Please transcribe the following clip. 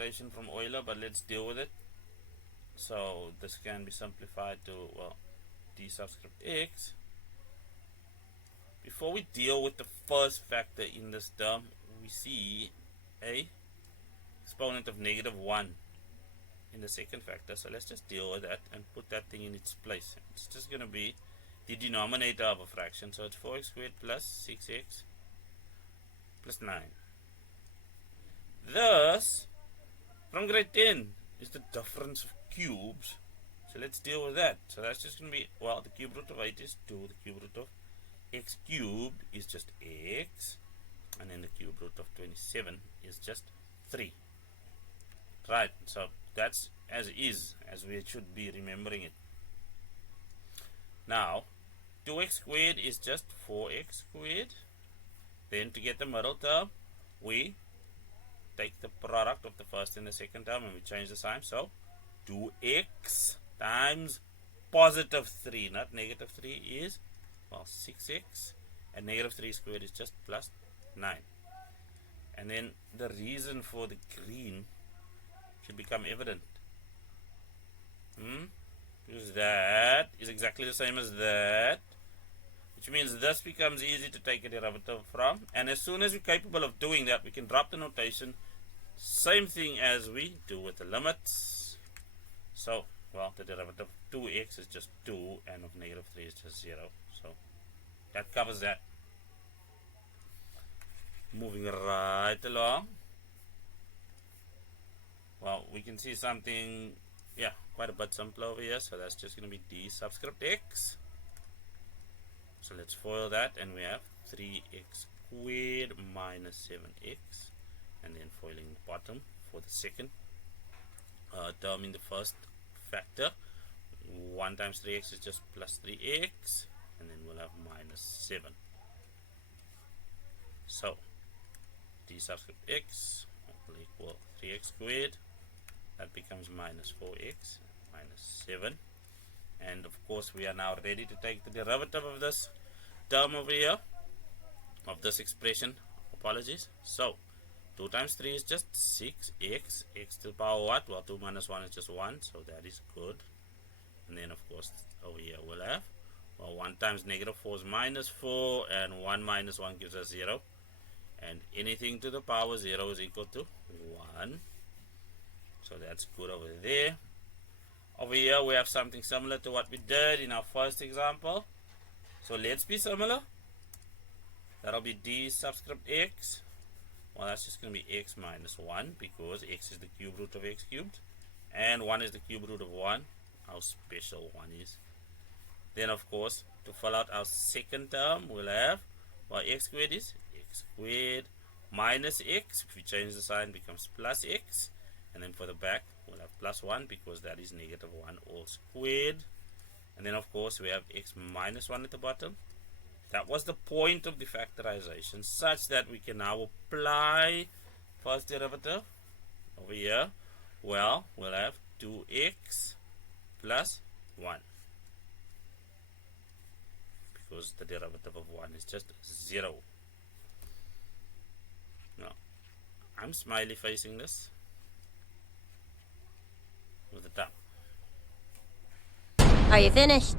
notation from Euler, but let's deal with it. So this can be simplified to, well, d subscript x. Before we deal with the first factor in this term, we see a exponent of -1 in the second factor. So let's just deal with that and put that thing in its place. It's just going to be the denominator of a fraction. So it's 4x squared plus 6x plus 9. Thus, from grade 10 is the difference of cubes. So let's deal with that. So that's just going to be, well, the cube root of 8 is 2. The cube root of x cubed is just x. And then the cube root of 27 is just 3. Right, so that's as is, as we should be remembering it. Now, 2x squared is just 4x squared. Then to get the middle term, we take the product of the first and the second term and we change the sign. So 2x times positive 3, not negative 3, is, well, 6x, and negative 3 squared is just plus 9. And then the reason for the green should become evident. Because that is exactly the same as that, which means this becomes easy to take a derivative from. And as soon as we're capable of doing that, we can drop the notation. Same thing as we do with the limits. So, well, the derivative of 2x is just 2, and of negative 3 is just 0. So that covers that. Moving right along. Well, we can see something, yeah, quite a bit simpler over here. So that's just going to be d subscript x. So let's FOIL that, and we have 3x squared minus 7x. And then foiling the bottom for the second term in the first factor. 1 times 3x is just plus 3x, and then we'll have minus 7. So d subscript x will equal 3x squared. That becomes minus 4x minus 7. And of course we are now ready to take the derivative of this term over here, of this expression. Apologies. So 2 times 3 is just 6x. X to the power what? Well, 2 minus 1 is just 1, so that is good. And then, of course, over here we'll have, well, 1 times negative 4 is minus 4, and 1 minus 1 gives us 0. And anything to the power 0 is equal to 1. So that's good over there. Over here we have something similar to what we did in our first example. So let's be similar. That'll be d subscript x. Well, that's just going to be x minus 1, because x is the cube root of x cubed, and 1 is the cube root of 1. How special 1 is. Then, of course, to fill out our second term, we'll have, well, x squared is x squared minus x. If we change the sign, it becomes plus x. And then for the back, we'll have plus 1, because that is negative 1 all squared. And then, of course, we have x minus 1 at the bottom. That was the point of the factorization, such that we can now apply first derivative over here. Well, we'll have 2x plus 1, because the derivative of 1 is just 0. Now, I'm smiley facing this with the top. Are you finished?